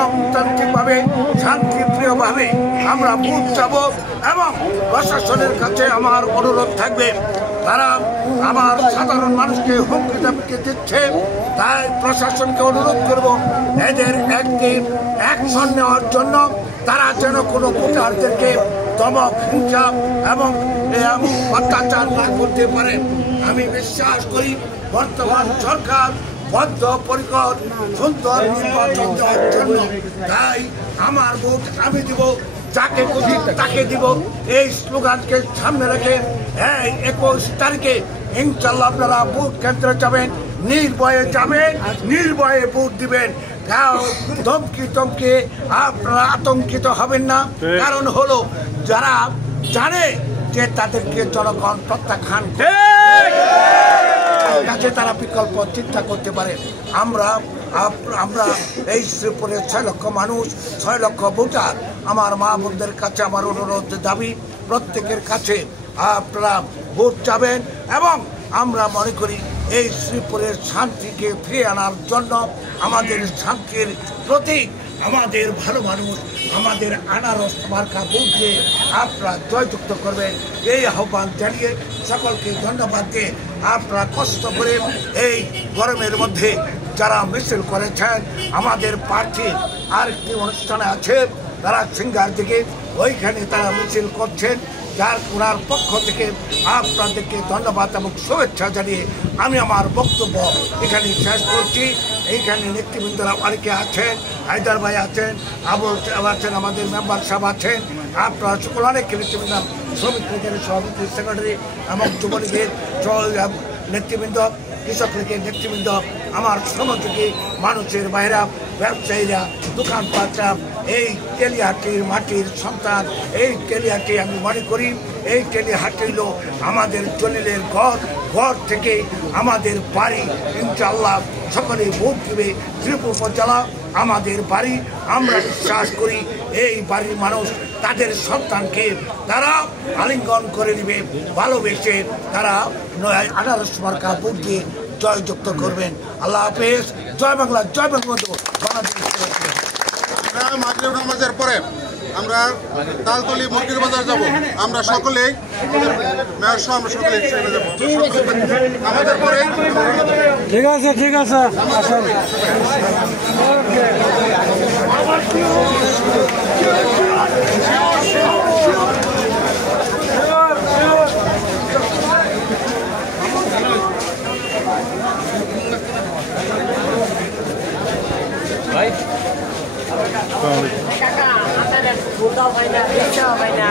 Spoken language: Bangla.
নিয়মতান্ত্রিকভাবে শান্তিপ্রিয়ভাবে আমরা ভোট চাব এবং প্রশাসনের কাছে আমার অনুরোধ থাকবে তারা আমার সাধারণ মানুষকে হুমকি ধামকি দিচ্ছে তাই প্রশাসনকে অনুরোধ করব এদের একটি অ্যাকশন নেওয়ার জন্য তারা যেন কোনো ভোটারদেরকে দমক হিংসা এবং অত্যাচার না করতে পারে আমি বিশ্বাস করি বর্তমান সরকার বদ্ধপরিকর সুন্দর নির্বাচন দেওয়ার জন্য তাই আমার ভোট আমি দিব যাকে খুশি তাকে দিব এই স্লোগানকে সামনে রেখে এই 21 তারিখে ইনশাল্লাহ আপনারা ভোট কেন্দ্রে যাবেন নির্ভয়ে ভোট দিবেন ধমকি আপনারা আতঙ্কিত হবেন না কারণ হলো যারা জানে যে তাদেরকে জনগণ প্রত্যাখ্যান কাছে তারা বিকল্প চিন্তা করতে পারে আমরা এই শ্রীপুরের 6 লক্ষ মানুষ 6 লক্ষ ভোটার আমার মা বোনদের কাছে আমার অনুরোধ দাবি প্রত্যেকের কাছে আপনারা ভোট চাবেন এবং আমরা মনে করি এই শ্রীপুরের শান্তিকে ফিরে আনার জন্য আমাদের শান্তির প্রতীক আমাদের ভালো মানুষ আমাদের আনারস মার্কা ভোটকে আপনারা জয়যুক্ত করবেন এই আহ্বান জানিয়ে সকলকে ধন্যবাদ দিয়ে আপনারা কষ্ট করে এই গরমের মধ্যে যারা মিছিল করেছেন আমাদের প্রার্থী আরেকটি অনুষ্ঠানে আছে তারা সিঙ্গার দিকে ওইখানে তারা মিছিল করছেন যার ওনার পক্ষ থেকে আপনাদেরকে ধন্যবাদ এবং শুভেচ্ছা জানিয়ে আমি আমার বক্তব্য এখানে শেষ করছি এইখানে নেতৃবৃন্দরা অনেকে আছেন হায়দার ভাই আছেন আছেন আমাদের মেম্বার সাহেব আছেন আপনারা সকল অনেক নেতৃবৃন্দ শ্রমিক লীগের সভাপতি সেক্রেটারি এবং যুবলীগের নেতৃবৃন্দ কৃষক লীগের নেতৃবৃন্দ আমার শ্রমযোগী মানুষের বাইরা ব্যবসায়ীরা দোকানপাটরা এই তেলিহাটির মাটির সন্তান এই তেলিহাটি আমি মনে করি এই তেলিহাটি হলো আমাদের জলিলের ঘর থেকে আমাদের বাড়ি ইনশাআল্লাহ সকলে ভোট দিবে শ্রীপুর উপজেলা আমাদের বাড়ি আমরা বিশ্বাস করি এই বাড়ির মানুষ তাদের সন্তানকে তারা আলিঙ্গন করে নেবে ভালোবেসে তারা আনারস মার্কা ভোট দিয়ে জয়যুক্ত করবেন আল্লাহ হাফেজ জয় বাংলা জয় বঙ্গবন্ধু মাগরিব নামাজের পরে আমরা তালতলি মুরগির বাজার যাব আমরা সকলেই মেয়র সহ আমরা সকলেই সেখানে যাব আমাদের পরে ঠিক আছে আসেন কাকা আমাদের ভোটাও হয় না